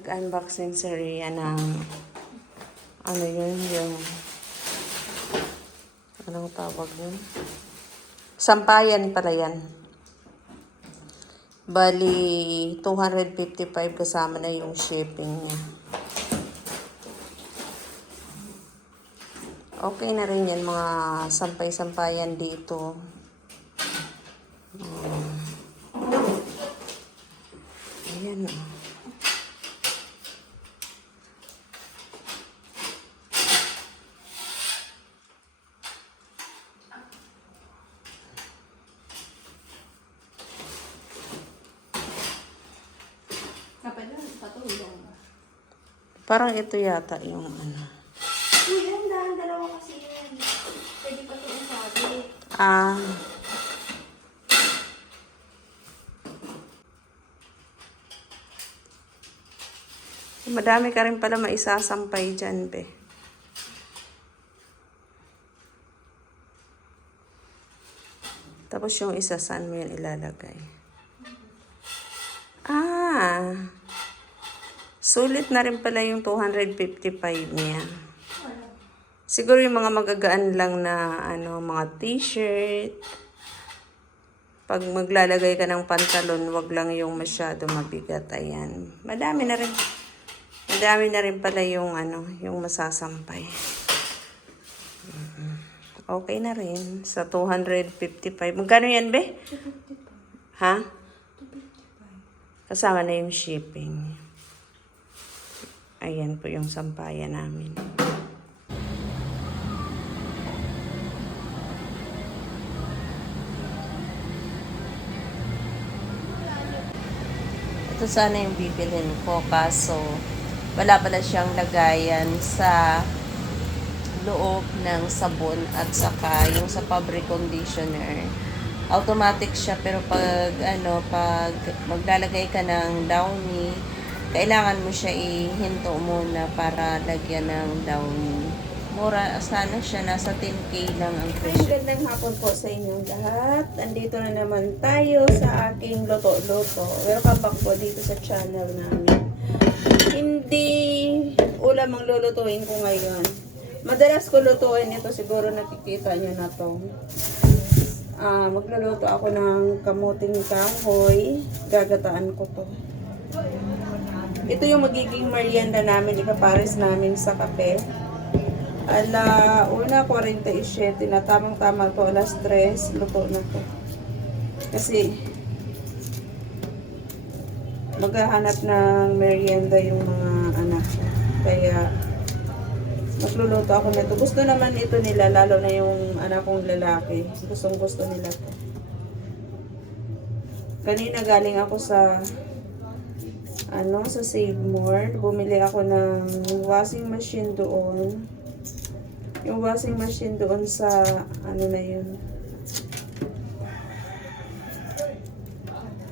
Nag-unboxing si Rhea ng ano yun, yung anong tawag yun? Sampayan pala yan. Bali, 255 kasama na yung shipping niya. Okay na rin yan, mga sampay-sampayan dito. Um, ayan. oh. Parang ito yata yung ano. Uy, yan, dahan dalawa kasi yan. Pwede pa ito sabi. Ah, madami ka rin pala maisasampay dyan, be. Tapos yung isa, saan mo yan ilalagay? Ah, sulit na rin pala yung 255 niya. Siguro yung mga magagaan lang na ano, mga t-shirt. Pag maglalagay ka ng pantalon, wag lang yung masyado mabigat. Ayan. Madami na rin. Madami na rin pala yung ano, yung masasampay. Okay na rin. Sa 255. Magkano yan, be? Ha? Kasama na yung shipping. Ayan po yung sampayan namin. Ito sana yung bibilhin ko kaso wala pala siyang lagayan sa loob ng sabon at saka yung sa fabric conditioner. Automatic siya pero pag ano pag maglalagay ka ng downy, kailangan mo siya ihinto muna para lagyan ng downy. Mura sana siya nasa 10k lang ang presyo. Magandang hapon po sa inyong lahat. Andito na naman tayo sa aking loto-loto. Welcome back po dito sa channel namin. Hindi ulam ang lulutuin ko ngayon. Madalas ko lutuin ito, siguro nakikita nyo na to. Ah, magluluto ako ng kamuting kahoy. Gagataan ko to. Ito yung magiging merienda namin, ikapares namin sa kape. Ala, una 47 na tamang-tama to, alas 3, luto na to. Kasi, maghahanap ng merienda yung mga anak. Kaya, magluluto ako nito. Gusto naman ito nila, lalo na yung anak kong lalaki. Gustong gusto nila to. Kanina galing ako sa ano, sa Save More. Bumili ako ng washing machine doon. Yung washing machine doon sa ano na yun.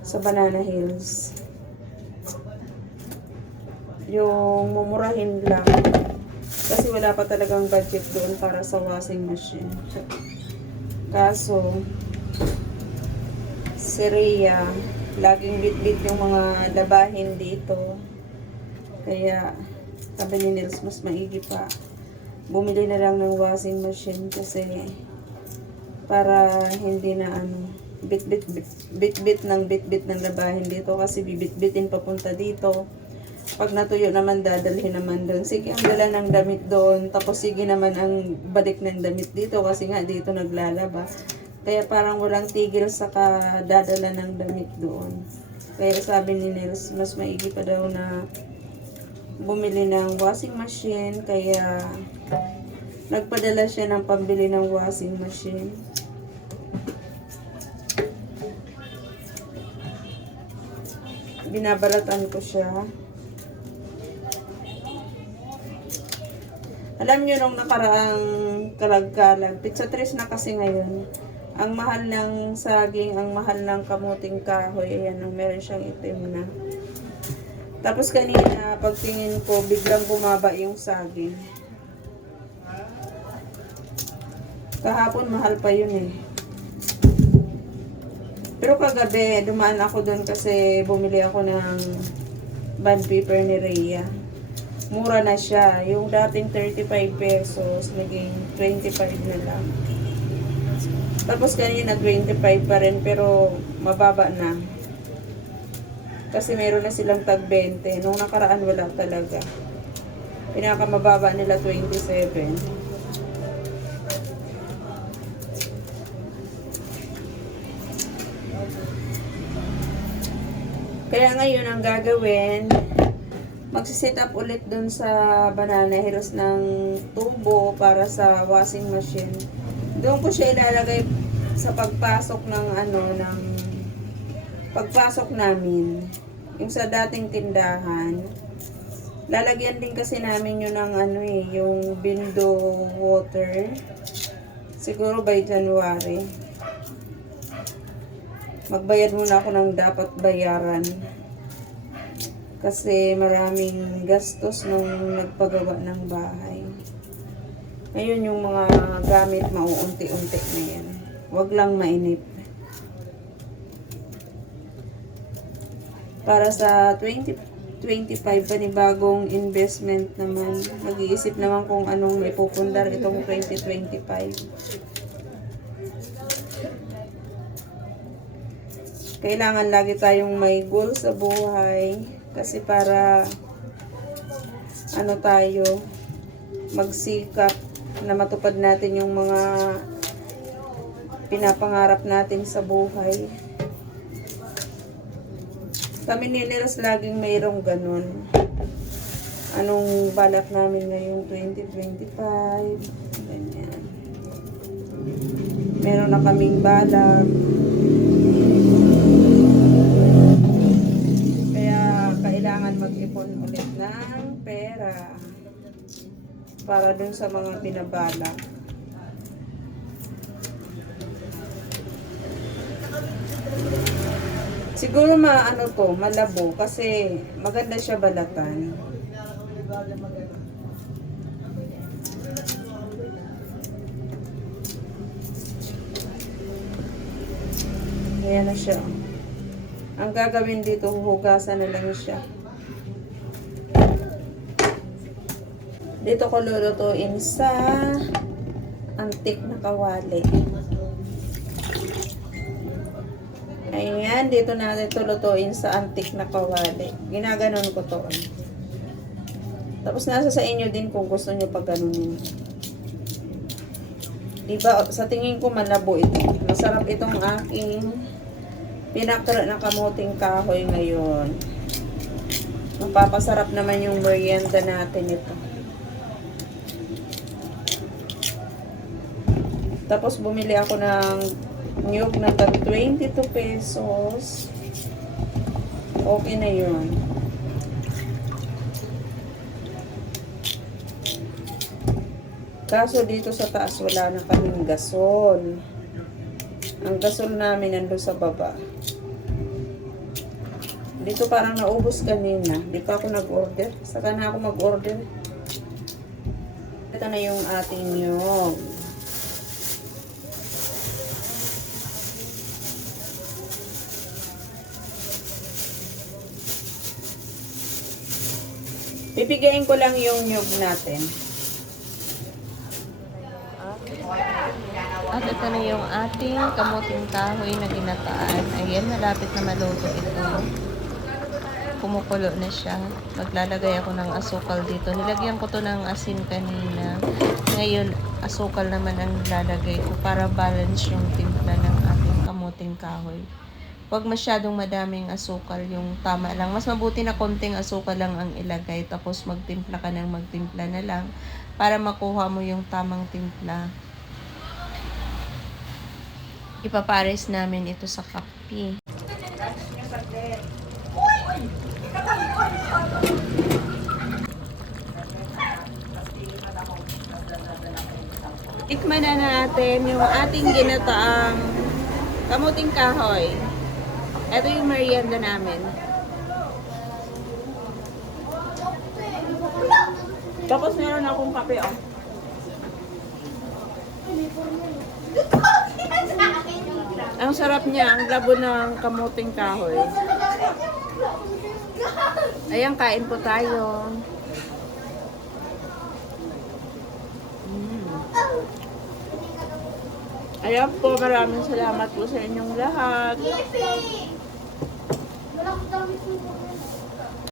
Sa Banana Hills. Yung mumurahin lang. Kasi wala pa talagang budget doon para sa washing machine. Kaso, si Rhea, laging bit-bit yung mga labahin dito. Kaya, sabi ni Nils, mas maigi pa. Bumili na lang ng washing machine kasi para hindi na ano, bit-bit, bit- bit-bit ng bit-bit ng labahin dito kasi bibit-bitin papunta dito. Pag natuyo naman, dadalhin naman doon. Sige, ang dala ng damit doon. Tapos sige naman ang balik ng damit dito kasi nga dito naglalaba. Kaya parang walang tigil sa kadadala ng damit doon. Kaya sabi ni Nils, mas maigi pa daw na bumili ng washing machine. Kaya nagpadala siya ng pambili ng washing machine. Binabalatan ko siya. Alam nyo nung nakaraang kalagkalag, pizza tres na kasi ngayon. Ang mahal ng saging, ang mahal ng kamuting kahoy, ayan, ang meron siyang itim na. Tapos kanina, pagtingin ko, biglang bumaba yung saging. Kahapon, mahal pa yun eh. Pero kagabi, dumaan ako doon kasi bumili ako ng bond paper ni Rhea. Mura na siya. Yung dating 35 pesos, naging 25 na lang. Tapos kanina 25 pa rin pero mababa na. Kasi meron na silang tag 20. Nung nakaraan wala talaga. Pinakamababa nila 27. Kaya ngayon ang gagawin, magsiset up ulit dun sa banana heros ng tubo para sa washing machine. Doon ko siya ilalagay sa pagpasok ng ano ng pagpasok namin. Yung sa dating tindahan. Lalagyan din kasi namin yun ng ano eh yung bindo water. Siguro by January. Magbayad muna ako ng dapat bayaran. Kasi maraming gastos nung nagpagawa ng bahay ngayon yung mga gamit mauunti-unti na yan wag lang mainip para sa 2025 panibagong investment naman. Mag-iisip naman kung anong may pupundar itong 2025. Kailangan lagi tayong may goal sa buhay kasi para ano tayo magsikap na matupad natin yung mga pinapangarap natin sa buhay. Kami ni Nilas laging mayroong ganun. Anong balak namin ngayong 2025? Ganyan. Meron na kaming balak. Kaya kailangan mag-ipon ulit ng pera para dun sa mga binabalak. Siguro maano to, malabo kasi maganda siya balatan. Ayan na siya. Ang gagawin dito, huhugasan na lang siya. Dito ko lulutuin sa antik na kawali. Ayan, dito natin ito lutuin sa antik na kawali. Ginaganon ko to. Tapos nasa sa inyo din kung gusto nyo pag ganunin. Diba, sa tingin ko malabo ito. Masarap itong aking pinakra na kamuting kahoy ngayon. Mapapasarap naman yung merienda natin ito. Tapos bumili ako ng niyog na tag 22 pesos. Okay na yun. Kaso dito sa taas wala na kaming gasol. Ang gasol namin nandun sa baba. Dito parang naubos kanina. Di pa ako nag-order. Saka na ako mag-order. Ito na yung ating niyog. Pipigayin ko lang yung nyug natin. At ito na yung ating kamuting kahoy na ginataan. Ayan, malapit na maluto ito. Kumukulo na siya. Maglalagay ako ng asukal dito. Nilagyan ko to ng asin kanina. Ngayon, asukal naman ang nilalagay ko para balance yung timpla ng ating kamuting kahoy. Huwag masyadong madaming asukal, yung tama lang. Mas mabuti na konting asukal lang ang ilagay. Tapos magtimpla ka ng magtimpla na lang para makuha mo yung tamang timpla. Ipapares namin ito sa kape. Tikman na natin yung ating ginataang kamuting kahoy. Ito yung merienda namin. Tapos meron akong kape, oh. Ang sarap niya, ang labo ng kamuting kahoy. Ayan, kain po tayo. Mm. Ayan po, maraming salamat po sa inyong lahat. 見てください。